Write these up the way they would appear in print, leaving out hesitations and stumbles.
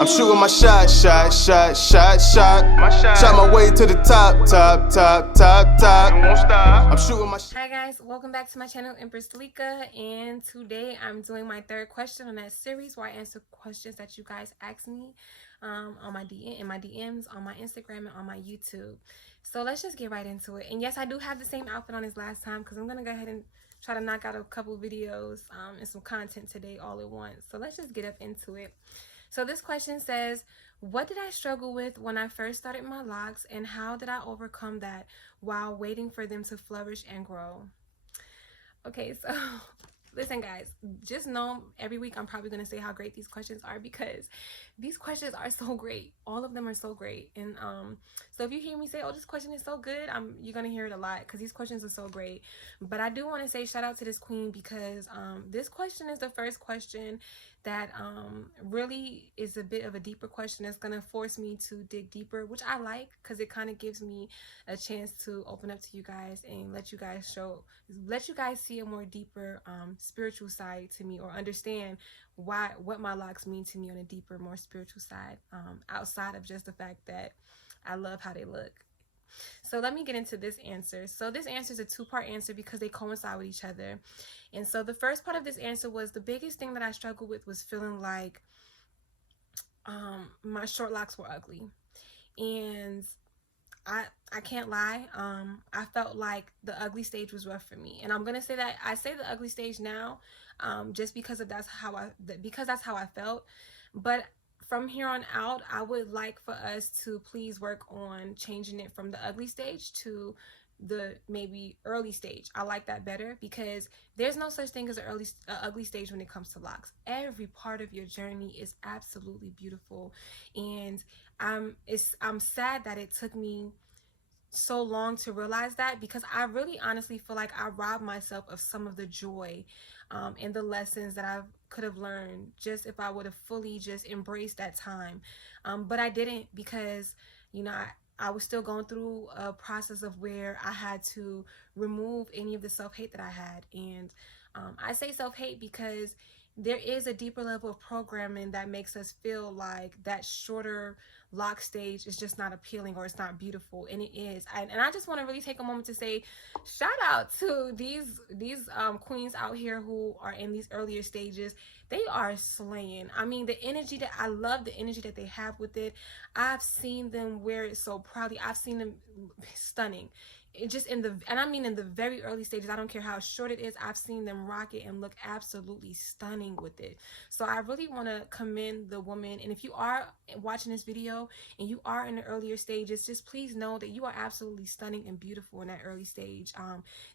I'm shooting my shot. Shot my way to the top. Won't stop. I'm shooting my Hi guys, welcome back to my channel, Empress Talika, and today I'm doing my third question on that series where I answer questions that you guys ask me on my DMs, on my Instagram, and on my YouTube. So let's just get right into it. And yes, I do have the same outfit on as last time because I'm gonna go ahead and try to knock out a couple videos and some content today all at once. So let's just get up into it. So this question says, what did I struggle with when I first started my locks, and how did I overcome that while waiting for them to flourish and grow? Okay, so listen guys, just know every week I'm probably going to say how great these questions are because these questions are so great. All of them are so great. And so if you hear me say, oh, this question is so good, you're going to hear it a lot because these questions are so great. But I do want to say shout out to this queen because this question is the first question that really is a bit of a deeper question that's going to force me to dig deeper, which I like because it kind of gives me a chance to open up to you guys and let you guys see a more deeper spiritual side to me, or understand what my locks mean to me on a deeper, more spiritual side, outside of just the fact that I love how they look. So let me get into this answer. So this answer is a two-part answer because they coincide with each other. And so the first part of this answer was the biggest thing that I struggled with was feeling like my short locks were ugly. And I can't lie, I felt like the ugly stage was rough for me. And I'm gonna say that I say the ugly stage now just because that's how I felt. But from here on out, I would like for us to please work on changing it from the ugly stage to the maybe early stage. I like that better because there's no such thing as an ugly stage when it comes to locks. Every part of your journey is absolutely beautiful, and I'm sad that it took me so long to realize that, because I really honestly feel like I robbed myself of some of the joy and the lessons that I could have learned just if I would have fully just embraced that time. But I didn't, because I was still going through a process of where I had to remove any of the self-hate that I had. And I say self-hate because there is a deeper level of programming that makes us feel like that shorter lock stage is just not appealing or it's not beautiful, and it is. And I just want to really take a moment to say shout out to these queens out here who are in these earlier stages. They are slaying. I mean, I love the energy that they have with it. I've seen them wear it so proudly. I've seen them stunning. And I mean in the very early stages. I don't care how short it is. I've seen them rock it and look absolutely stunning with it. So I really want to commend the woman. And if you are watching this video and you are in the earlier stages, just please know that you are absolutely stunning and beautiful in that early stage.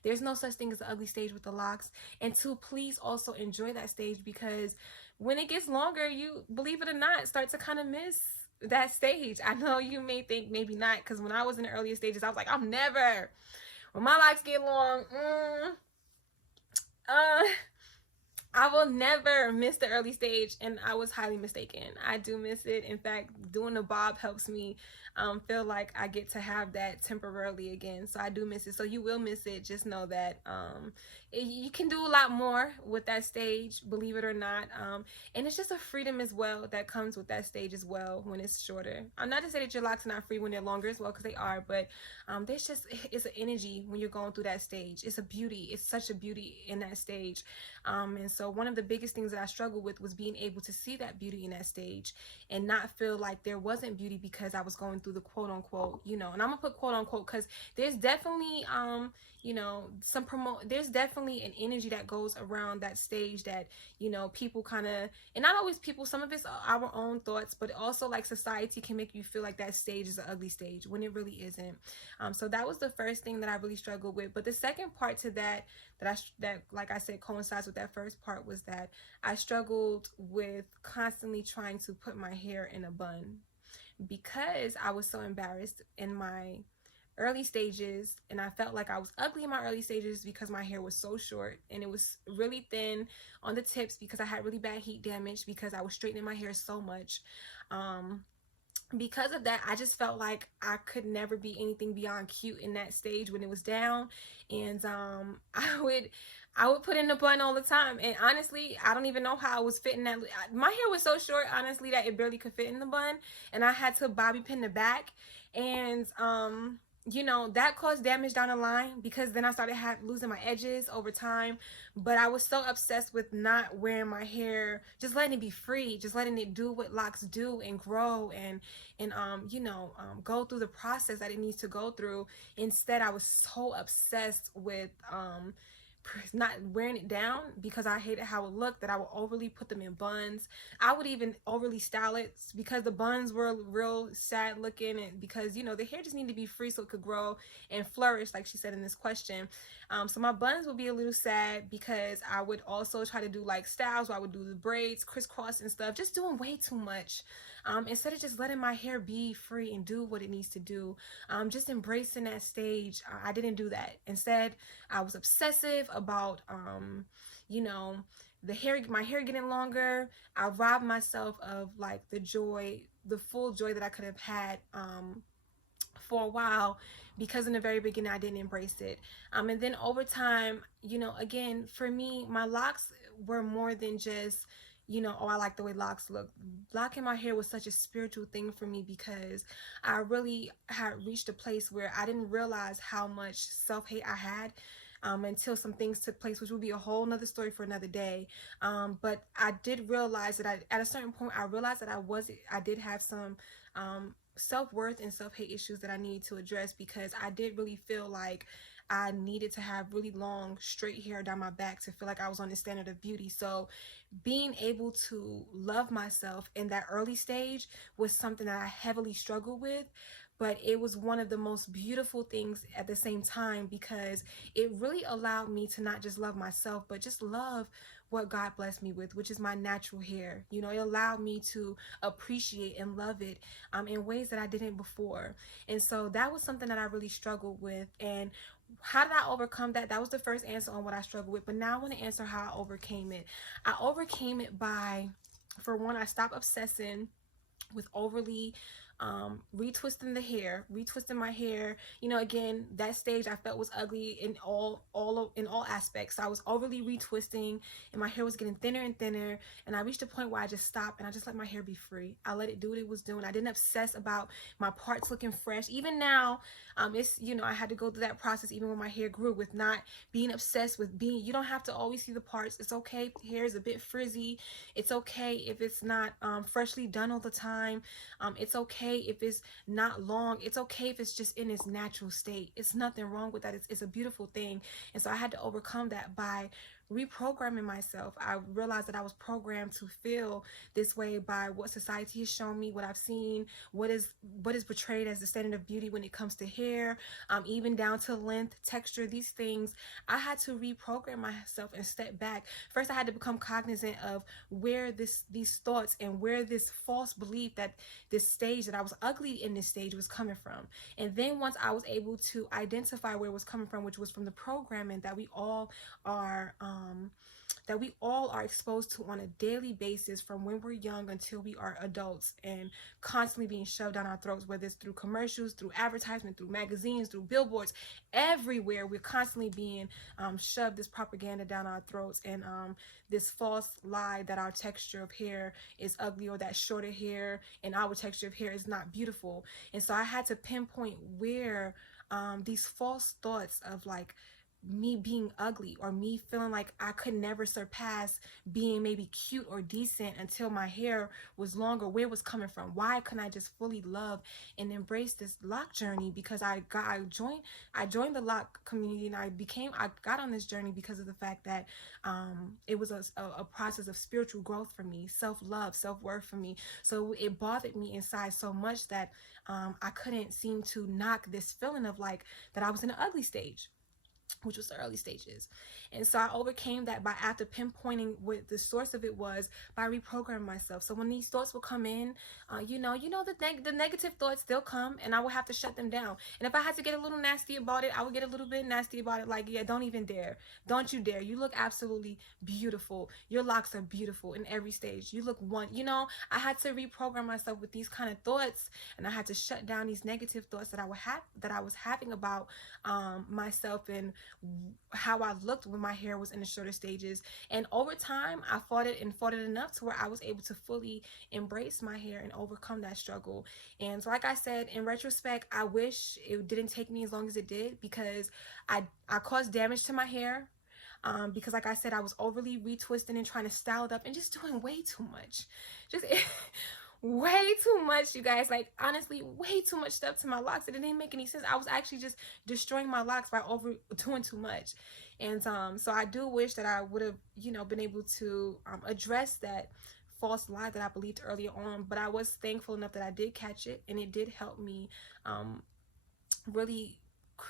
There's no such thing as an ugly stage with the locks. And two, please also enjoy that stage, because when it gets longer, you, believe it or not, start to kind of miss that stage. I know you may think maybe not, because when I was in the earlier stages, I was like, I'm never, when my locks get long, I will never miss the early stage, and I was highly mistaken. I do miss it. In fact, doing the bob helps me feel like I get to have that temporarily again. So I do miss it. So you will miss it. Just know that you can do a lot more with that stage, believe it or not. And it's just a freedom as well that comes with that stage as well when it's shorter. I'm not to say that your locks are not free when they're longer as well, because they are, but it's an energy when you're going through that stage. It's a beauty. It's such a beauty in that stage. And so one of the biggest things that I struggled with was being able to see that beauty in that stage and not feel like there wasn't beauty because I was going through the quote unquote, and I'm gonna put quote unquote because there's definitely there's definitely an energy that goes around that stage that people kind of, and not always people, some of it's our own thoughts, but also like society can make you feel like that stage is an ugly stage when it really isn't. So that was the first thing that I really struggled with. But the second part to that like I said coincides with that first part, was that I struggled with constantly trying to put my hair in a bun, because I was so embarrassed in my early stages, and I felt like I was ugly in my early stages because my hair was so short and it was really thin on the tips because I had really bad heat damage because I was straightening my hair so much. because of that, I just felt like I could never be anything beyond cute in that stage when it was down. And I would put in the bun all the time. And honestly, I don't even know how I was fitting that. My hair was so short, honestly, that it barely could fit in the bun. And I had to bobby pin the back. And that caused damage down the line, because then I started losing my edges over time. But I was so obsessed with not wearing my hair, just letting it be free, just letting it do what locks do and grow and go through the process that it needs to go through. Instead, I was so obsessed with not wearing it down, because I hated how it looked, that I would overly put them in buns. I would even overly style it, because the buns were real sad looking, and because the hair just needed to be free so it could grow and flourish, like she said in this question. So my buns would be a little sad, because I would also try to do like styles where I would do the braids, crisscross and stuff, just doing way too much. Instead of just letting my hair be free and do what it needs to do, just embracing that stage, I didn't do that. Instead, I was obsessive about, my hair getting longer. I robbed myself of like the full joy that I could have had for a while, because in the very beginning I didn't embrace it. And then over time, again, for me, my locks were more than just, oh, I like the way locks look. Locking my hair was such a spiritual thing for me, because I really had reached a place where I didn't realize how much self-hate I had, until some things took place, which would be a whole nother story for another day. But I did realize that at a certain point, I realized that I did have some self-worth and self-hate issues that I needed to address, because I did really feel like I needed to have really long straight hair down my back to feel like I was on the standard of beauty. So being able to love myself in that early stage was something that I heavily struggled with, but it was one of the most beautiful things at the same time, because it really allowed me to not just love myself, but just love what God blessed me with, which is my natural hair. It allowed me to appreciate and love it in ways that I didn't before. And so that was something that I really struggled with. And how did I overcome that? That was the first answer on what I struggled with. But now I want to answer how I overcame it. I overcame it by, for one, I stopped obsessing with overly retwisting my hair. Again, that stage I felt was ugly in all aspects. So I was overly retwisting, and my hair was getting thinner and thinner, and I reached a point where I just stopped and I just let my hair be free. I let it do what it was doing. I didn't obsess about my parts looking fresh. Even now, it's I had to go through that process even when my hair grew, with not being obsessed with you don't have to always see the parts. It's okay if hair is a bit frizzy. It's okay if it's not freshly done all the time. It's okay if it's not long. It's okay if it's just in its natural state. It's nothing wrong with that. It's a beautiful thing. And so I had to overcome that by reprogramming myself. I realized that I was programmed to feel this way by what society has shown me, what I've seen, what is portrayed as the standard of beauty when it comes to hair, even down to length, texture, these things. I had to reprogram myself and step back. First, I had to become cognizant of where these thoughts and where this false belief that this stage, that I was ugly in this stage, was coming from. And then once I was able to identify where it was coming from, which was from the programming that we all are exposed to on a daily basis from when we're young until we are adults, and constantly being shoved down our throats, whether it's through commercials, through advertisement, through magazines, through billboards, everywhere we're constantly being shoved this propaganda down our throats, and this false lie that our texture of hair is ugly, or that shorter hair and our texture of hair is not beautiful. And so I had to pinpoint where these false thoughts of like me being ugly, or me feeling like I could never surpass being maybe cute or decent until my hair was longer, where it was coming from. Why couldn't I just fully love and embrace this lock journey? Because I joined the lock community, and I got on this journey because of the fact that it was a process of spiritual growth for me, self-love, self-worth for me. So it bothered me inside so much that I couldn't seem to knock this feeling of like that I was in an ugly stage. which was the early stages. And so I overcame that by, after pinpointing what the source of it was, by reprogramming myself. So when these thoughts would come in, the negative thoughts, they'll come, and I would have to shut them down. And if I had to get a little nasty about it, I would get a little bit nasty about it. Like, yeah, don't even dare. Don't you dare. You look absolutely beautiful. Your locks are beautiful in every stage. You look I had to reprogram myself with these kind of thoughts, and I had to shut down these negative thoughts that I was having about myself and how I looked when my hair was in the shorter stages. And over time, I fought it enough to where I was able to fully embrace my hair and overcome that struggle. And so, like I said, in retrospect, I wish it didn't take me as long as it did, because I caused damage to my hair. Because like I said, I was overly retwisting and trying to style it up and just doing way too much. Just way too much, you guys. Like, honestly, way too much stuff to my locks. It didn't make any sense. I was actually just destroying my locks by doing too much. And so I do wish that I would have, been able to address that false lie that I believed earlier on. But I was thankful enough that I did catch it, and it did help me really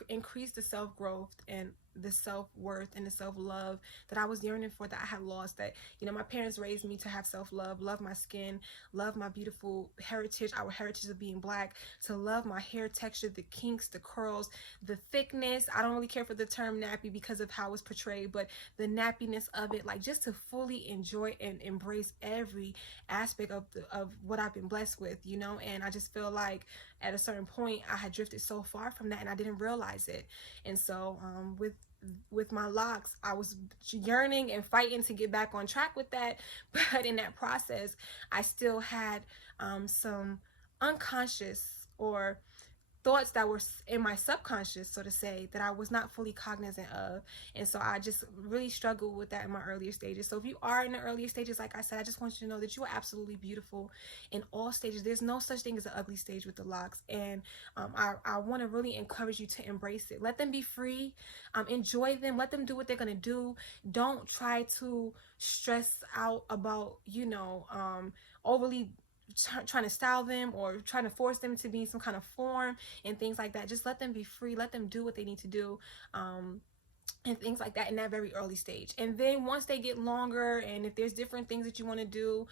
increase the self-growth and the self-worth and the self-love that I was yearning for, that I had lost. That, my parents raised me to have self-love, love my skin, love my beautiful heritage, our heritage of being Black, to love my hair texture, the kinks, the curls, the thickness. I don't really care for the term nappy because of how it's portrayed, but the nappiness of it, like, just to fully enjoy and embrace every aspect of what I've been blessed with, and I just feel like at a certain point I had drifted so far from that, and I didn't realize it. And so with my locks, I was yearning and fighting to get back on track with that, but in that process I still had some unconscious or thoughts that were in my subconscious, so to say, that I was not fully cognizant of. And so I just really struggled with that in my earlier stages. So if you are in the earlier stages, like I said, I just want you to know that you are absolutely beautiful in all stages. There's no such thing as an ugly stage with the locks. And I want to really encourage you to embrace it. Let them be free. Enjoy them. Let them do what they're going to do. Don't try to stress out about, overly trying to style them or trying to force them to be some kind of form and things like that. Just let them be free. Let them do what they need to do. And things like that in that very early stage. And then once they get longer, and if there's different things that you want to do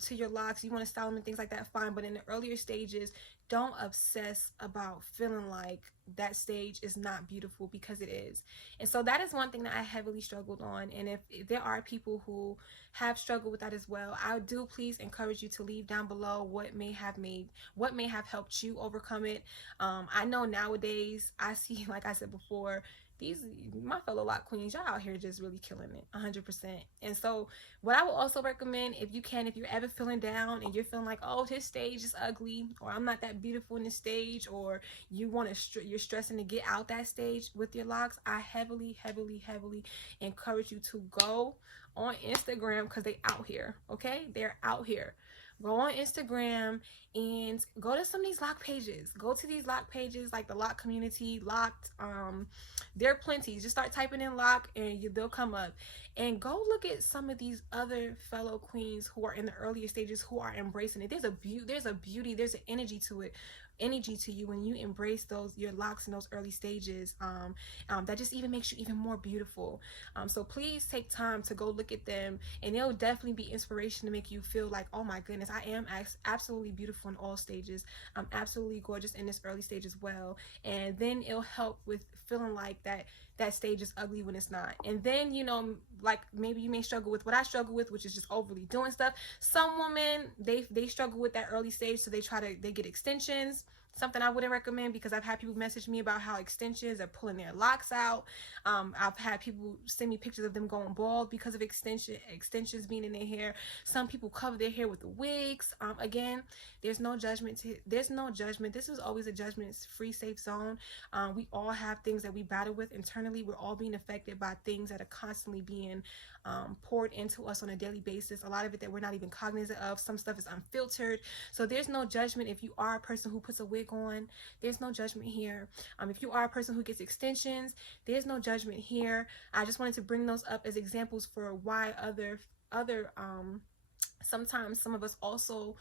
to your locks, you want to style them and things like that, fine. But in the earlier stages, don't obsess about feeling like that stage is not beautiful, because it is. And so that is one thing that I heavily struggled on. And if there are people who have struggled with that as well, I do please encourage you to leave down below what may have helped you overcome it. I know nowadays I see, like I said before, my fellow lock queens, y'all out here just really killing it 100%. And so what I would also recommend, if you're ever feeling down and you're feeling like, oh, this stage is ugly, or I'm not that beautiful in this stage, or you're stressing to get out that stage with your locks, I heavily encourage you to go on Instagram, because they out here. Okay, they're out here. Go on Instagram and go to some of these lock pages. Go to these lock pages, like the lock community, locked. There are plenty. Just start typing in lock and they'll come up. And go look at some of these other fellow queens who are in the earlier stages, who are embracing it. There's a beauty, there's an energy to you when you embrace your locks in those early stages, that just even makes you even more beautiful. So please take time to go look at them, and it'll definitely be inspiration to make you feel like, oh my goodness, I am absolutely beautiful in all stages. I'm absolutely gorgeous in this early stage as well. And then it'll help with feeling like that stage is ugly when it's not. And then, like, maybe you may struggle with what I struggle with, which is just overly doing stuff. Some women, they struggle with that early stage, so they get extensions. Something I wouldn't recommend, because I've had people message me about how extensions are pulling their locks out. I've had people send me pictures of them going bald because of extensions being in their hair. Some people cover their hair with the wigs. Again, there's no judgment. This is always a judgment-free, safe zone. We all have things that we battle with internally. We're all being affected by things that are constantly being poured into us on a daily basis. A lot of it that we're not even cognizant of. Some stuff is unfiltered. So there's no judgment. If you are a person who puts a wig on, there's no judgment here. If you are a person who gets extensions, there's no judgment here. I just wanted to bring those up as examples for why other sometimes some of us also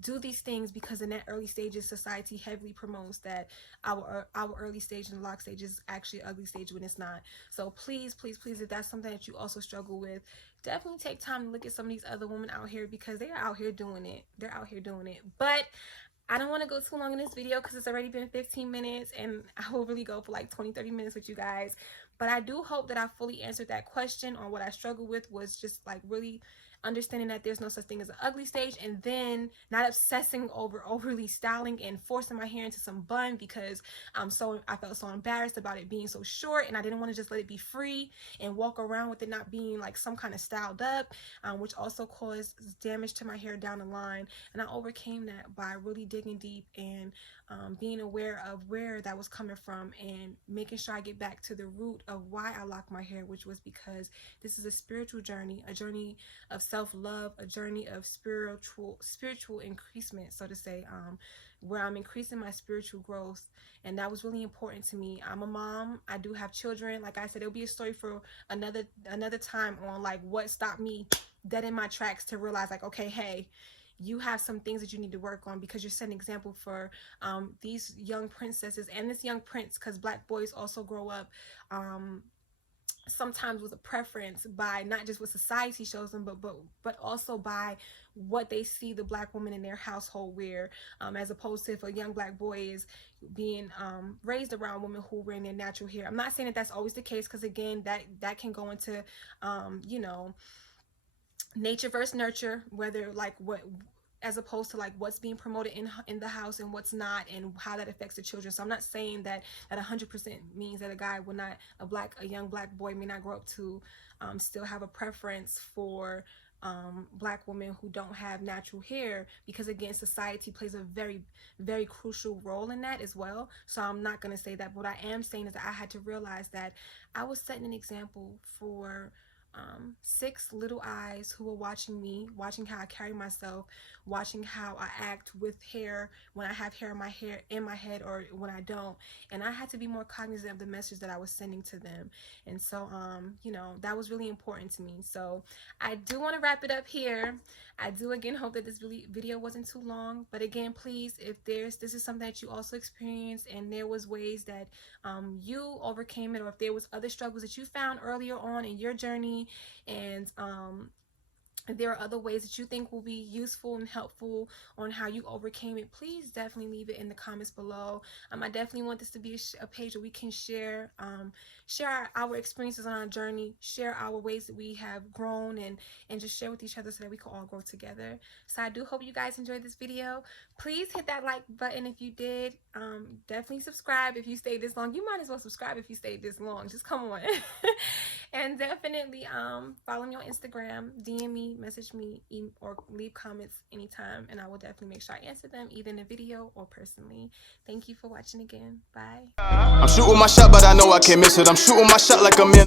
do these things because in that early stages society heavily promotes that our early stage and lock stage is actually ugly stage when it's not. So please, please, please, if that's something that you also struggle with, definitely take time to look at some of these other women out here, because they are out here doing it. They're out here doing it. But I don't want to go too long in this video because it's already been 15 minutes and I will really go for like 20-30 minutes with you guys. But I do hope that I fully answered that question on what I struggled with, was just like really understanding that there's no such thing as an ugly stage, and then not obsessing over overly styling and forcing my hair into some bun because I felt so embarrassed about it being so short, and I didn't want to just let it be free and walk around with it not being like some kind of styled up, which also caused damage to my hair down the line. And I overcame that by really digging deep and being aware of where that was coming from and making sure I get back to the root of why I locked my hair, which was because this is a spiritual journey, a journey of self-love, a journey of spiritual increasement, so to say, where I'm increasing my spiritual growth. And that was really important to me. I'm a mom. I do have children. Like I said, it'll be a story for another time on like what stopped me dead in my tracks to realize like, okay, hey, you have some things that you need to work on, because you're setting an example for these young princesses and this young prince, because Black boys also grow up sometimes with a preference by not just what society shows them, but also by what they see the Black woman in their household wear, as opposed to if a young Black boy is being raised around women who wear their natural hair. I'm not saying that that's always the case, because again, that can go into you know, nature versus nurture, whether like what, as opposed to like what's being promoted in the house and what's not, and how that affects the children. So I'm not saying that 100% means that a guy will not, a young Black boy may not grow up to still have a preference for Black women who don't have natural hair, because again, society plays a very, very crucial role in that as well. So I'm not going to say that. What I am saying is that I had to realize that I was setting an example for 6 little eyes who were watching me, watching how I carry myself, watching how I act with hair, when I have hair in my head or when I don't. And I had to be more cognizant of the message that I was sending to them. And so you know, that was really important to me. So I do want to wrap it up here. I do again hope that this video wasn't too long, but again, please, if this is something that you also experienced and there was ways that you overcame it, or if there was other struggles that you found earlier on in your journey, and if there are other ways that you think will be useful and helpful on how you overcame it, please definitely leave it in the comments below. I definitely want this to be a page where we can share our experiences on our journey, share our ways that we have grown, and just share with each other so that we can all grow together. So I do hope you guys enjoyed this video. Please hit that like button if you did. Definitely subscribe if you stayed this long. You might as well subscribe if you stayed this long. Just come on. And definitely follow me on Instagram, DM me, message me, or leave comments anytime, and I will definitely make sure I answer them, either in a video or personally. Thank you for watching again. Bye. I'm shooting my shot, but I know I can't miss it. I'm shooting my shot like I'm in.